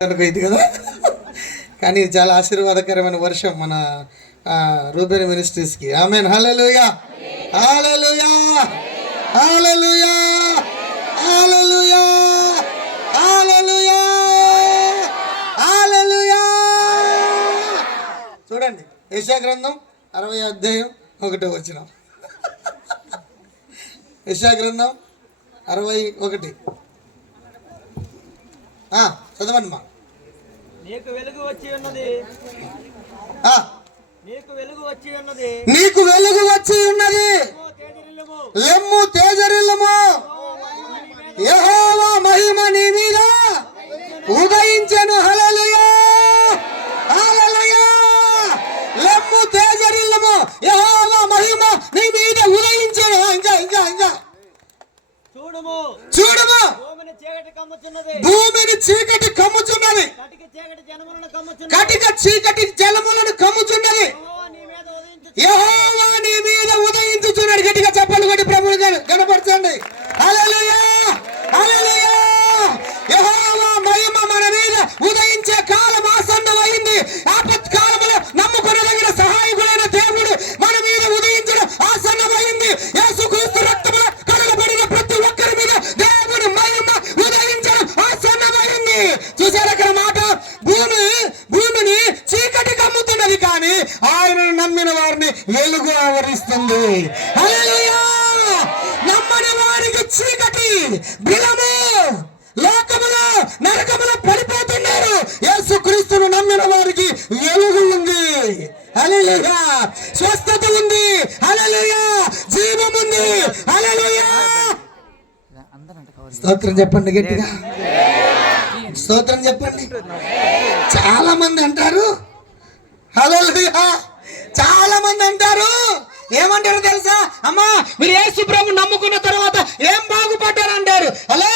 ఇది కదా. కానీ ఇది చాలా ఆశీర్వాదకరమైన వర్షం మన రూబెన్ మినిస్ట్రీస్కి. ఆమేన్. హల్లెలూయా, హల్లెలూయా, హల్లెలూయా, హల్లెలూయా, హల్లెలూయా, హల్లెలూయా. చూడండి, యెషయా గ్రంథం 60వ అధ్యాయం 1వ వచనం. యెషయా గ్రంథం 61. చదవండి మా. నీకు వెలుగు వచ్చి ఉన్నది, నీకు వెలుగు వచ్చి ఉన్నది, నీకు వెలుగు వచ్చి ఉన్నది, లెమ్ము తేజరిల్లము, యెహోవా మహిమ నీ మీద ఉదయించెను. హల్లెలూయా, హల్లెలూయా. లెమ్ము తేజరిల్లము, యెహోవా మహిమ నీ మీద ఉదయించెను. ఇంకా ఇంకా ఇంకా చూడుము, చూడుము, భూమిని చీకటి కమ్ముచున్నది, భూమిని చీకటి కమ్ముచున్నది, కటిక చీకటి జనములను కమ్ముచున్నది, కటిక చీకటి జలములను కమ్ముచున్నది, యెహోవా నీ మీద ఉదయించుచున్నాడు. గట్టిగా చెప్పండి, కొట్టి ప్రభువుని కనపరచండి. హల్లెలూయా, హల్లెలూయా. యెహోవా మహిమ మన మీద ఉదయించే కాలం ఆసన్నమైంది. ఆపత్కాలములో నమ్ముకొనదగిన సహాయకుడైన దేవుడు మన మీద ఉదయించడం ఆసన్నమైంది. యేసుక్రీస్తు రక్తములో కడగబడిన ప్రతి ఒక్కరి మీద దేవుని మహిమ ఉదయించడం ఆసన్నమైంది. చూసారు అక్కడ మాట, భూమిని చీకటి కమ్ముతున్నది, కానీ ఆయనను నమ్మిన వారిని వెలుగు ఆవరిస్తుంది. హల్లెలూయా. నమ్మని వారికి చీకటి, బిలము, లోకములో నరకములో పడిపోతున్నారు. యేసుక్రీస్తును నమ్మిన వారికి వెలుగు ఉంది. హల్లెలూయా. స్వస్థత ఉంది. హల్లెలూయా. జీవం ఉంది. హల్లెలూయా. స్తోత్రం చెప్పండి గట్టిగా, స్తోత్రం చెప్పండి. చాలా మంది అంటారు హల్లెలూయా, చాలా మంది అంటారు, ఏమంటారు తెలుసా? అమ్మా, మీరు యేసు ప్రభువుని నమ్ముకున్న తర్వాత ఏం బాగుపడ్డారు అంటారు. హలో,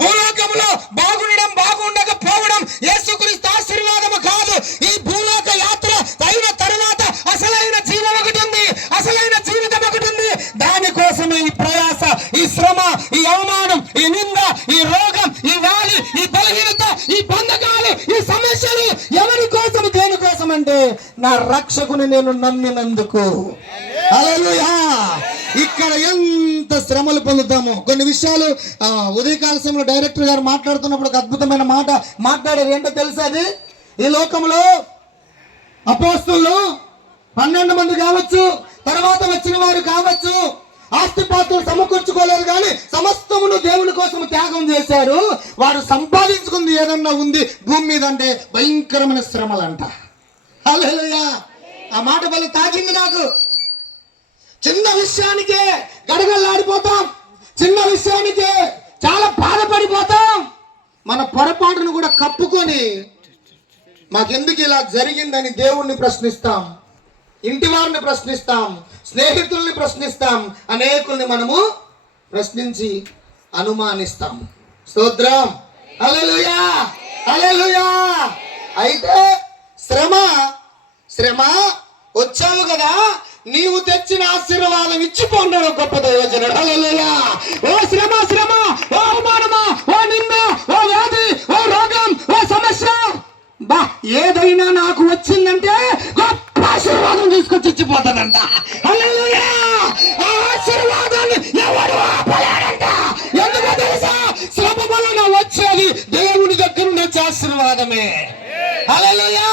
భూలోకంలో బాగుండడం, బాగుండకపోవడం యేసుక్రీస్తు ఆశీర్వాదము కాదు. ఈ భూలోక యాత్ర అయిన తర్వాత అసలైన జీవం ఒకటి ఉంది, అసలైన జీవితం ఒకటి ఉంది. దానికోసమే ఈ ప్రయాస, ఈ శ్రమ, ఈ అవమానం, ఈ నింద, ఈ రోగం, ఈ వ్యాధి, ఈ బలహీనత, ఈ బంధకాలు, ఈ సమస్యలు ఎవరి కోసం, దేనికోసం అంటే నా రక్షకుని నేను నమ్మినందుకు. హల్లెలూయా. ఇక్కడ ఎంత శ్రమలు పొందుతాము. కొన్ని విషయాలు ఉదయకాల సమయంలో డైరెక్టర్ గారు మాట్లాడుతున్నప్పుడు ఒక అద్భుతమైన మాట మాట్లాడారు. ఏంటో తెలుసా? అది ఈ లోకంలో అపోస్తలులు 12 మంది కావచ్చు, తర్వాత వచ్చిన వారు కావచ్చు, ఆస్తిపాస్తులు సమకూర్చుకోలేరు, కానీ సమస్తమును దేవుని కోసం త్యాగం చేశారు. వారు సంపాదించుకుంది ఏదన్నా ఉంది భూమి మీద అంటే భయంకరమైన శ్రమలంట. హల్లెలూయా. ఆ మాట వల్ల తాకింది నాకు. చిన్న విషయానికే గడగల్లాడిపోతాం, చిన్న విషయానికే చాలా బాధపడిపోతాం. మన పొరపాటును కూడా కప్పుకొని మాకెందుకు ఇలా జరిగిందని దేవుణ్ణి ప్రశ్నిస్తాం, ఇంటి వారిని ప్రశ్నిస్తాం, స్నేహితుల్ని ప్రశ్నిస్తాం, అనేకుల్ని మనము ప్రశ్నించి అనుమానిస్తాం. స్తోత్రం. హల్లెలూయా, హల్లెలూయా. అయితే శ్రమ వచ్చావు కదా, నీవు తెచ్చిన ఆశీర్వాదం ఇచ్చిపోన్నాడు గొప్ప దైవజనుడు. హల్లెలూయా. ఓ శ్రమ, శ్రమ, ఓ అవమానమా, ఓ నింద, ఓ వ్యాధి, ఓ రోగం, ఓ సమస్య, బా ఏదైనా నాకు వచ్చిందంటే గొప్ప ఆశీర్వాదం తీసుకొచ్చి ఇచ్చిపోతానంట. హల్లెలూయా. ఆ ఆశీర్వాదాన్ని ఎవరు ఆపలేరంట. ఎందుకో తెలుసా? శ్రమ వలన వచ్చేది దేవుని దగ్గర నుంచి వచ్చే ఆశీర్వాదమే. హల్లెలూయా.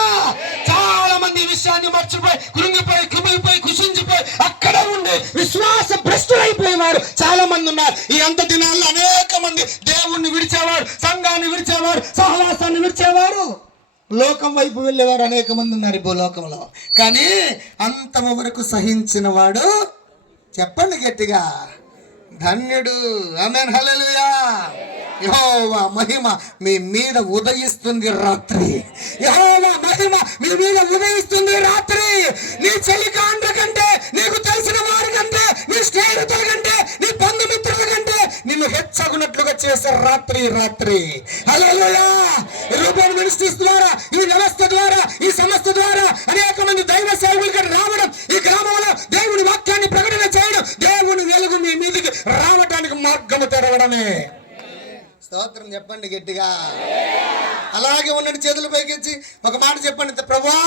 చాలా మంది ఈ విషయాన్ని మర్చిపోయి కృంగిపోయి, కుమిలిపోయి, కుషించిపోయి అక్కడ ఉండి విశ్వాస భ్రష్టులైపోయేవారు చాలా మంది ఉన్నారు. ఈ అంత దినాల్లో అనేక మంది దేవుణ్ణి విడిచేవారు, సంఘాన్ని విడిచేవారు, సహవాసాన్ని విడిచేవారు, లోకం వైపు వెళ్ళేవారు అనేక మంది ఉన్నారు ఈ భూలోకంలో. కానీ అంతము వరకు సహించిన వాడు, చెప్పండి గట్టిగా, ధన్యుడు. ఆమేన్. హల్లెలూయా. యెహోవా మహిమ మీ మీద ఉదయిస్తుంది రాత్రి. యెహోవా మహిమ మీ మీద ఉదయిస్తుంది రాత్రి. నీ చెలికాండ్ర కంటే, నీకు తెలిసిన వారి కంటే, నీ స్నేహితుల కంటే, నీ బంధుమిత్రుల కంటే నిన్ను హెచ్చగునట్లుగా చేసే రాత్రి. హల్లెలూయా. రూబెన్ మినిస్ట్రీస్ ద్వారా, ఈ వ్యవస్థ ద్వారా, ఈ సంస్థ ద్వారా అనేక మంది దైవ సేవకులు రావడం, ఈ గ్రామంలో దేవుని వాక్యాన్ని ప్రకటన చేయడం, దేవుని వెలుగు మీ మీదకి రావడానికి మార్గము తెరవడమే. స్తోత్రం. చెప్పండి గట్టిగా. అలాగే ఉండండి, చేతులు పైకెచ్చి ఒక మాట చెప్పండి, ప్రభువా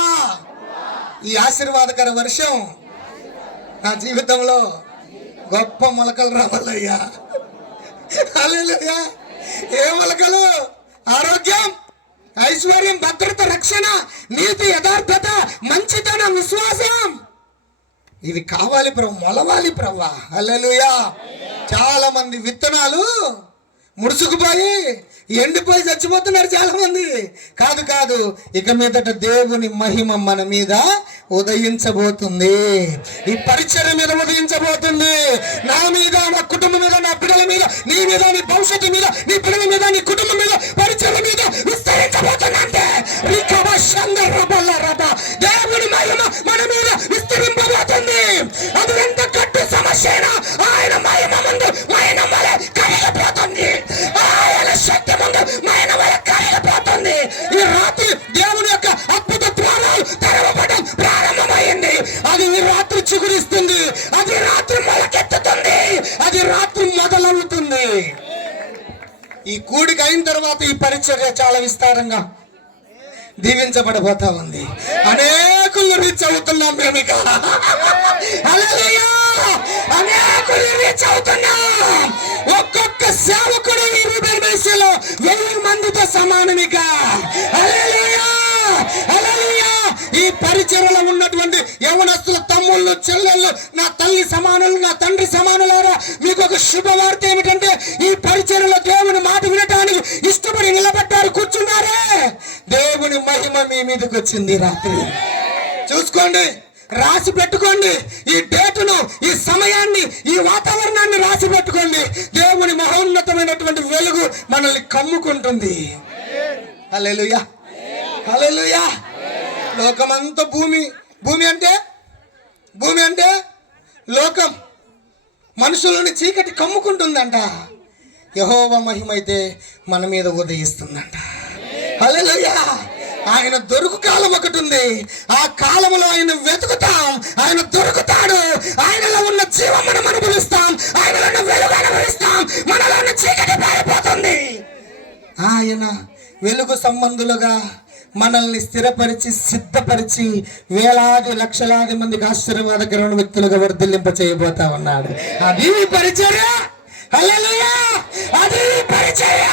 ఈ ఆశీర్వాదకర వర్షం నా జీవితంలో గొప్ప మొలకలు రావాలయ్యా. హల్లెలూయా. ఏ మొలకలు? ఆరోగ్యం, ఐశ్వర్యం, భద్రత, రక్షణ, నీతి, యథార్థత, మంచితనం, విశ్వాసం, ఇవి కావాలి ప్రభు, మొలవాలి ప్రభు. హల్లెలూయా. చాలా మంది విత్తనాలు ముడుచుకుపోయి ఎండిపోయి చచ్చిపోతున్నారు చాలా మంది. కాదు కాదు, ఇక మీదట దేవుని మహిమ మన మీద ఉదయించబోతుంది. ఈ పరిచర్య మీద ఉదయించబోతుంది. నా మీద, నా కుటుంబం మీద, నా పిల్లల మీద, నీ మీద, నీ భవిష్యత్తు మీద, నీ పిల్లల మీద, నీ కుటుంబం మీద, పరిచర్య మీద విస్తరించబోతుందంటే దేవుని మహిమ మన మీద విస్తరింపబోతుంది. అది ఎంత గట్టి సమస్య అయినా ఆయన మహిమ ముందు మైనం వలె కరిగిపోతుంది. ఆయన శక్తి ముందు మైనం వలె కరిగిపోతుంది. ఈ రాత్రి దేవుని యొక్క అద్భుత ద్వారాలు తెరవబడడం ప్రారంభమైంది. అది ఈ రాత్రి చిగురిస్తుంది, అది రాత్రి మొలకెత్తుతుంది, అది రాత్రి మొదలవుతుంది. ఈ కూడిక అయిన తర్వాత ఈ పరిచర్య చాలా విస్తారంగా దీవించబడబోతా ఉంది. అనేకులు రీచ్ అవుతున్నాం మేము ఇక. హల్లెలూయా. అనేకులు రీచ్ అవుతున్నాం. ఒక్కొక్క సేవకుడు ఈ రిబెల్మేషన్లో 1000 మందితో సమానం ఇక. హల్లెలూయా. హల్లెలూయా. ఈ పరిచర్యలో ఉన్నటువంటి యవనస్తుల తమ్ముళ్ళు, చెల్లెళ్ళు, నా తల్లి సమానులు, నా తండ్రి సమానులారా, మీకు ఒక శుభవార్త ఏమిటంటే ఈ పరిచర్యలో దేవుని మాట వినటానికి ఇష్టపడి నిలబడ్డారు, కూర్చున్నారే. దేవుని మహిమ మీ మీదకి వచ్చింది రాత్రి. చూసుకోండి, రాసి పెట్టుకోండి. ఈ డేటును, ఈ సమయాన్ని, ఈ వాతావరణాన్ని రాసి పెట్టుకోండి. దేవుని మహోన్నతమైనటువంటి వెలుగు మనల్ని కమ్ముకుంటుంది. హల్లెలూయా. హల్లెలూయా. లోకమంతా భూమి, భూమి అంటే లోకం, మనుషులని చీకటి కమ్ముకుంటుందంట. యెహోవా మహిమ అయితే మన మీద ఉదయిస్తుందంట. హల్లెలూయా. ఆయన దొరుకు కాలం ఒకటి ఉంది. ఆ కాలంలో ఆయన వెతుకుతాం, ఆయన దొరుకుతాడు. ఆయనలో ఉన్న జీవం మనం అనుభవిస్తాం, ఆయనలో ఉన్న వెలుగు అనుభవిస్తాం, మనలో ఉన్న చీకటి పారిపోతుంది. ఆయన వెలుగు సంబంధులుగా మనల్ని స్థిరపరిచి, సిద్ధపరిచి, వేలాది లక్షలాది మందికి ఆశీర్వాదకరమైన వ్యక్తులుగా వర్ధిల్లింప చేయబోతా ఉన్నాడు. అది పరిచర్య. హల్లెలూయా. అది పరిచర్య.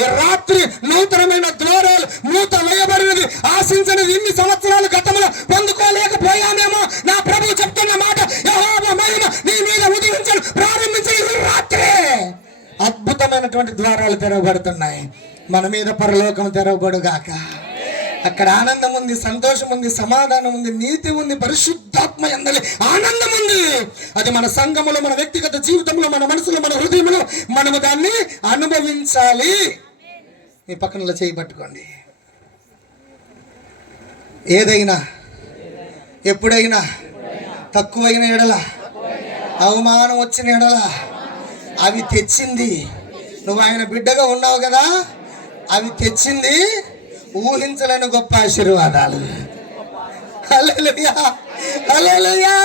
ఈ రాత్రి నూతనమైన ద్వారాలు మూత వేయబడినది. ఆశించినది ఇన్ని సంవత్సరాల గతంలో పొందుకోలేకపోయామేమో. నా ప్రభువు చెప్తున్న మాట, యెహోవా మహిమ నీ మీద ఉదయించను ప్రారంభించిన ఈ రాత్రి అద్భుతమైనటువంటి ద్వారాలు తెరవబడుతున్నాయి. మన మీద పరలోకం తెరవబడుగాక. అక్కడ ఆనందం ఉంది, సంతోషం ఉంది, సమాధానం ఉంది, నీతి ఉంది, పరిశుద్ధాత్మ యందలి ఆనందం ఉంది. అది మన సంఘములో, మన వ్యక్తిగత జీవితంలో, మన మనసులో, మన హృదయంలో మనము దాన్ని అనుభవించాలి. మీ పక్కనలో చేయి పట్టుకోండి. ఏదైనా ఎప్పుడైనా తక్కువైన ఎడల, అవమానం వచ్చిన ఎడల, అవి తెచ్చింది, నువ్వు ఆయన బిడ్డగా ఉన్నావు కదా, అవి తెచ్చింది ఊహించలేని గొప్ప ఆశీర్వాదాలు. హల్లెలూయా. హల్లెలూయా.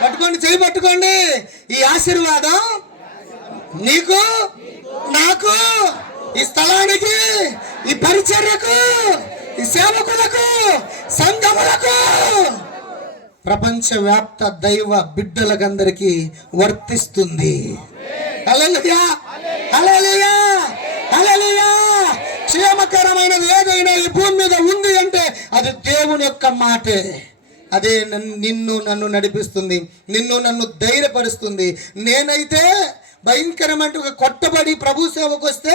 పట్టుకోండి, చేయి పట్టుకోండి. ఈ ఆశీర్వాదం నీకు, నాకు, ఈ స్థలానికి, ఈ పరిచర్యకు, ఈ సేవకులకు, సంఘములకు, ప్రపంచవ్యాప్త దైవ బిడ్డలకందరికీ వర్తిస్తుంది. హల్లెలూయా. హల్లెలూయా. హల్లెలూయా. క్షేమకరమైనది ఏదైనా ఈ భూమి మీద ఉంది అంటే అది దేవుని యొక్క మాటే. అదే నిన్ను నన్ను నడిపిస్తుంది, నిన్ను నన్ను ధైర్యపరుస్తుంది. నేనైతే భయంకరమైన కొట్టబడి ప్రభు సేవకు వస్తే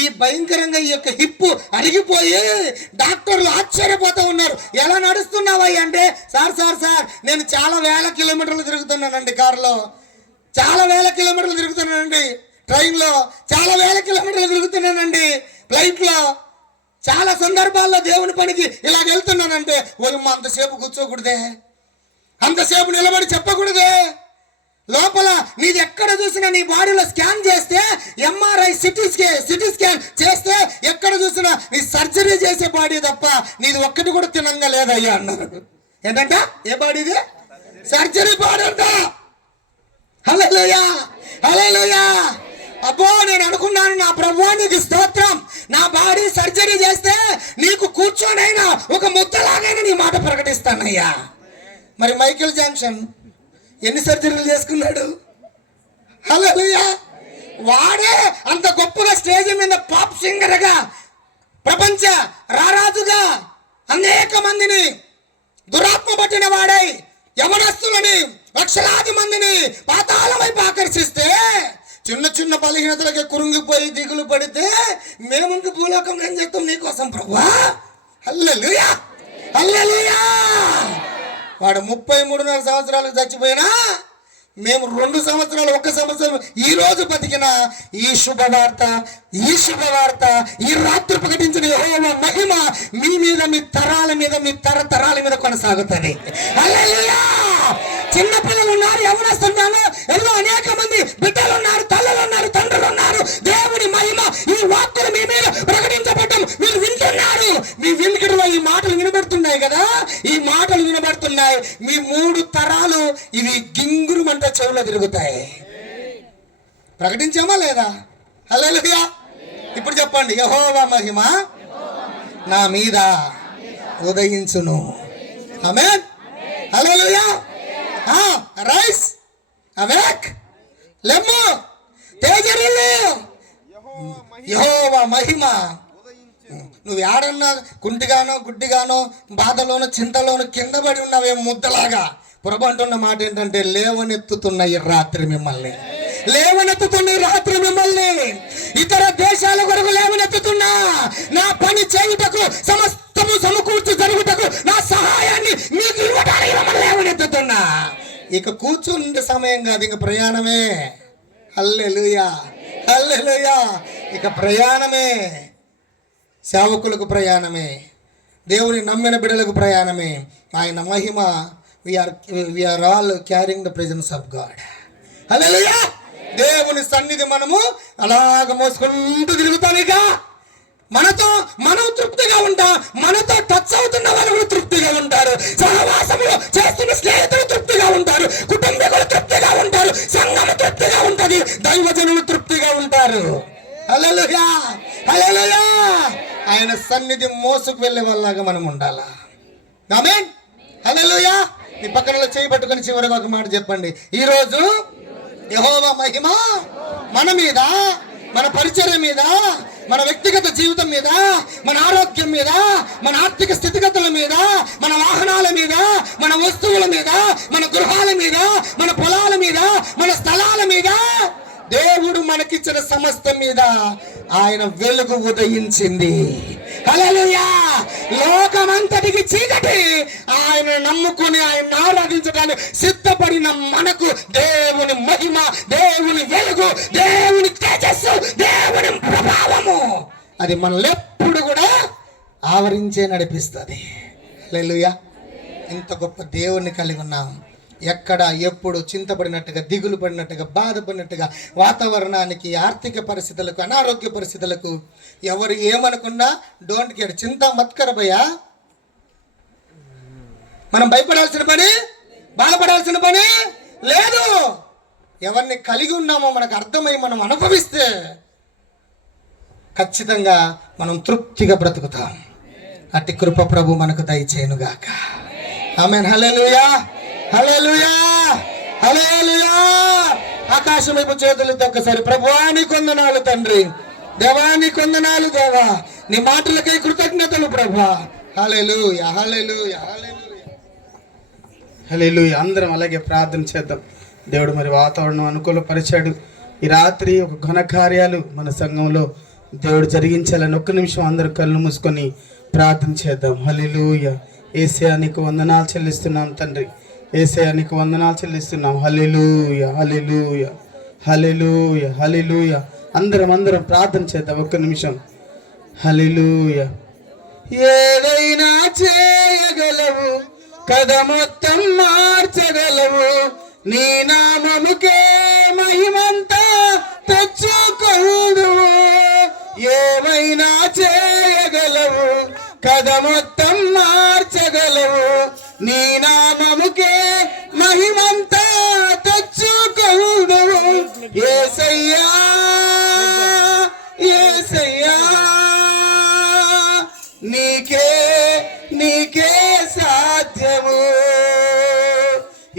ఈ భయంకరంగా ఈ యొక్క హిప్పు అరిగిపోయి డాక్టర్లు ఆశ్చర్యపోతూ ఉన్నారు. ఎలా నడుస్తున్నావయ్య అంటే, సార్ నేను చాలా వేల కిలోమీటర్లు తిరుగుతున్నానండి, కారులో చాలా వేల కిలోమీటర్లు తిరుగుతున్నానండి, ట్రైన్లో చాలా వేల కిలోమీటర్లు తిరుగుతున్నానండి, ఫ్లైట్లో చాలా సందర్భాల్లో దేవుని పనికి ఇలాగ వెళ్తున్నానంటే, అంతసేపు కూర్చోకూడదే, అంతసేపు నిలబడి చెప్పకూడదే. లోపల నీది ఎక్కడ చూసినా నీ బాడీలో స్కాన్ చేస్తే, ఎంఆర్ఐ సిటీ స్కాన్ చేస్తే ఎక్కడ చూసినా నీ సర్జరీ చేసే బాడీ తప్ప నీది ఒక్కటి కూడా తినంగా లేదయ్యా అన్నారు. ఏంటంట? ఏ బాడీది? సర్జరీ బాడీ అంట. హల్లెలూయా. హల్లెలూయా. అబ్బో నేను అనుకున్నాను నా ప్రభువా నీకు స్తోత్రం, నా బాడీ సర్జరీ చేస్తే నీకు కూర్చోనైనా ఒక ముద్దలాగైనా నీ మాట ప్రకటిస్తానయ్యా. మరి మైకేల్ జాక్సన్ ఎన్ని సర్జరీలు చేసుకున్నాడు? హల్లెలూయా. వాడే అంత గొప్పగా స్టేజ్ మీద పాప్ సింగర్గా ప్రపంచ రారాజుగా అనేక మందిని దురాత్మ పట్టిన వాడై యవనస్తులని లక్షలాది మందిని పాతాళం వైపు ఆకర్షిస్తే చిన్న చిన్న బలహీనతలకి కురుంగిపోయి దిగులు పడితే మేము భూలోకం ఏం చేస్తాం నీకోసం ప్రభువా. హల్లెలూయా హల్లెలూయా. వాడు 33.5 సంవత్సరాలకు చచ్చిపోయినా మేము 2 సంవత్సరాలు 1 సంవత్సరం ఈ రోజు బతికిన ఈ శుభవార్త ఈ రాత్రి ప్రకటించిన యెహోవా మహిమ మీ మీద, మీ తరాల మీద, మీ తరతరాల మీద కొనసాగుతుంది. హల్లెలూయా. చిన్న పిల్లలు ఉన్నారు, యవనస్తున్నారు, ఎన్నో అనేక మంది బిడ్డలు ఉన్నారు, తల్లులు ఉన్నారు, తండ్రులు ఉన్నారు. దేవుని మహిమ ఈ వాక్కులు మీ మీద ప్రకటించబడ్డం మీరు వింటున్నారు. మీ వినికిడిలో ఈ మాటలు వినబడుతున్నాయి కదా, ఈ మాటలు వినబడుతున్నాయి. మీ 3 తరాలు ఇవి గింగురుమంటే చెవులో తిరుగుతాయి. ప్రకటించామా లేదా? హల్లెలూయా. ఇప్పుడు చెప్పండి, యెహోవా మహిమ నా మీద ఉదయించును. ఆమేన్. హల్లెలూయా. రైస్ అవేక్ లెమ్ము తేజరిల్లు, యెహోవా మహిమ. నువ్వు ఏడన్నా కుంటిగానో గుడ్డిగానో బాధలోను చింతలోను కింద పడి ఉన్నావే ముద్దలాగా, ప్రభు అంటున్న మాట ఏంటంటే లేవనెత్తుతున్న ఈ రాత్రి మిమ్మల్ని, లేవనెత్తుతున్న ఈ రాత్రి మిమ్మల్ని. ఇతర దేశాల కొరకు లేవనెత్తుతున్నా, నా పని చేయుటకు సమస్తము సమకూర్చి జరుగుటకు నా సహాయాన్ని మీకు ఇవ్వడానికి మిమ్మల్ని లేవనెత్తుతున్నా. ఇక కూర్చుండే సమయం కాదు, ఇక ప్రయాణమే. హల్లెలూయా హల్లెలూయా. ఇక ప్రయాణమే. సేవకులకు ప్రయాణమే, దేవుని నమ్మిన బిడ్డలకు ప్రయాణమే. ఆయన మహిమ, we are all carrying the presence of God. హల్లెలూయా. దేవుని సన్నిధి మనము అలాగ మోసుకుంటూ తిరుగుతాం. ఇక మనం తృప్తిగా ఉంటాం, మనతో టచ్ అవుతున్న వాళ్ళు తృప్తిగా ఉంటారు, సహవాసములు చేస్తున్న స్నేహితులు తృప్తిగా ఉంటారు, కుటుంబీకులు తృప్తిగా ఉంటారు, సంఘము తృప్తిగా ఉంటుంది, దైవజనులు తృప్తిగా ఉంటారు. హల్లెలూయా హల్లెలూయా. ఆయన సన్నిధి మోసుకు వెళ్ళే వాళ్ళగా మనం ఉండాలా. ఆమేన్. హల్లెలూయా. నీ పక్కన చేయబట్టుకుని చివరిగా ఒక మాట చెప్పండి, ఈరోజు యెహోవా మహిమ మన మీద, మన పరిచర్య మీద, మన వ్యక్తిగత జీవితం మీద, మన ఆరోగ్యం మీద, మన ఆర్థిక స్థితిగతుల మీద, మన వాహనాల మీద, మన వస్తువుల మీద, మన గృహాల మీద, మన పొలాల మీద, మన స్థలాల మీద, దేవుడు మనకిచ్చిన సమస్తం మీద ఆయన వెలుగు ఉదయించింది. హల్లెలూయా. లోకమంతటికి చీకటి, ఆయన నమ్ముకుని ఆయన ఆరాధించడానికి సిద్ధపడిన మనకు దేవుని మహిమ, దేవుని వెలుగు, దేవుని తేజస్సు, దేవుని ప్రభావము అది మనల్ని ఎప్పుడు కూడా ఆవరించే నడిపిస్తుంది. హల్లెలూయా. ఇంత గొప్ప దేవుణ్ణి కలిగి ఉన్నాం. ఎక్కడ ఎప్పుడు చింతపడినట్టుగా, దిగులు పడినట్టుగా, బాధపడినట్టుగా వాతావరణానికి, ఆర్థిక పరిస్థితులకు, అనారోగ్య పరిస్థితులకు ఎవరు ఏమనుకున్నా డోంట్ కేర్. చింత మత్కర భయ. మనం భయపడాల్సిన పని, బాధపడాల్సిన పని లేదు. ఎవరిని కలిగి ఉన్నామో మనకు అర్థమై మనం అనుభవిస్తే ఖచ్చితంగా మనం తృప్తిగా బ్రతుకుతాం. అట్టి కృప ప్రభు మనకు దయచేయునుగాక. ఆమేన్. హల్లెలూయా హల్లెలూయా హల్లెలూయా. ఆకాశం వైపు చేతులతో ఒక్కసారి, ప్రభువా నీకు వందనాలు తండ్రి, దేవా నీకు వందనాలు దేవా, నీ మాటలకై కృతజ్ఞతలు ప్రభువా. హల్లెలూయా హల్లెలూయా హల్లెలూయా హల్లెలూయా. అందరం అలాగే ప్రార్థన చేద్దాం. దేవుడు మరి వాతావరణం అనుకూలపరిచాడు. ఈ రాత్రి ఒక ఘన కార్యాలు మన సంఘంలో దేవుడు జరిగించాలని 1 నిమిషం అందరూ కళ్ళు మూసుకొని ప్రార్థన చేద్దాం. హల్లెలూయా. యేసయ్యా నీకు వందనాలు చెల్లిస్తున్నాం తండ్రి, యేసయ్యా నీకు వందనాలు చెల్లిస్తున్నాం. హల్లెలూయా హల్లెలూయా హల్లెలూయా హల్లెలూయా. అందరం ప్రార్థన చేద్దాం 1 నిమిషం. హల్లెలూయా. ఏదైనా చేయగలవు, కథ మొత్తం మార్చగలవు, నీ నామముకే మహిమంతా తెచ్చుకొందువు. ఏమైనా చేయగలవు, కథ మొత్తం మార్చగలవు, నీ నామముకే మహిమంతా తెచ్చుకొందువు. యేసయ్యా నీకే నీకే సాధ్యము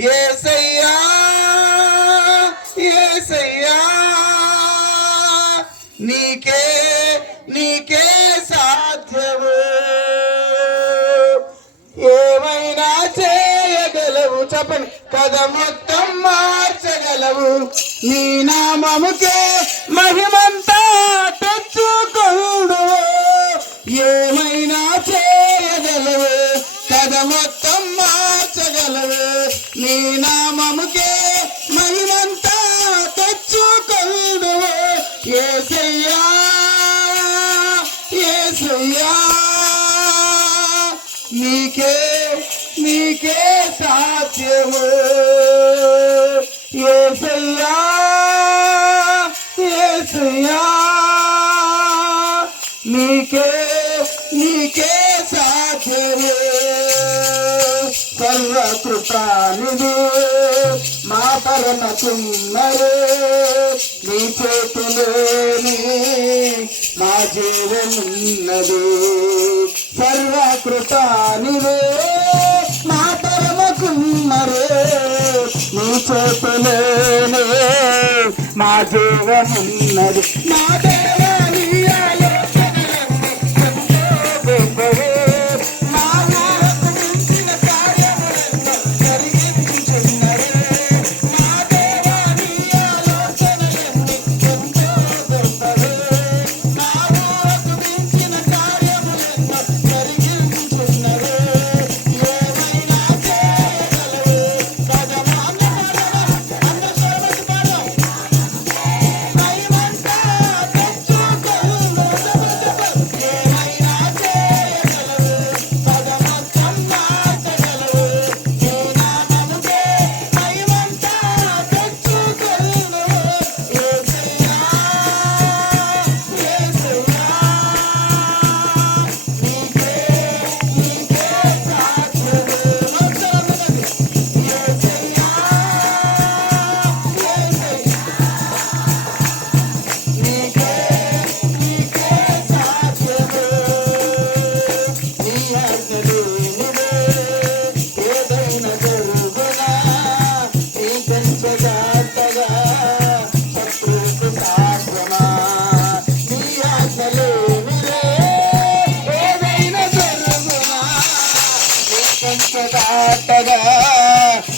యేసయ్యా యేసయ్యా నీకే నీకే సాధ్యము ఏమైనా చేయగలవు చెప్పండి కథ మొత్తం మార్చగలవు నీ నామముకే మహిమంతా తెచ్చుకొందు ఏమైనా చేయగలవు కథ మొత్తం మార్చగలవు నీ నామముకే మహిమంతా తెచ్చుకొందు యేసయ్యా యేసయ్యా నీకే నీకే సాధ్యము యేసయ్యా యేసయ్యా నీకే నీకే సాధ్యము సర్వకృపానిధి మా పరమ కుమ్మరే నీ చేతిలోనే మా జీవమున్నది సర్వకృపానిధి మా పరమ కుమ్మరే నీ చేతిలోనే మా జీవమున్నది మా దేవాలయాలు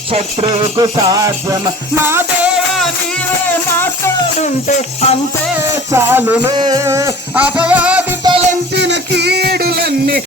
శత్రువుకు సాధ్యం మా దేవా నీవే మాట్లాడుంటే అంతే చాలులే అపవాది తలంచిన కీడులన్నీ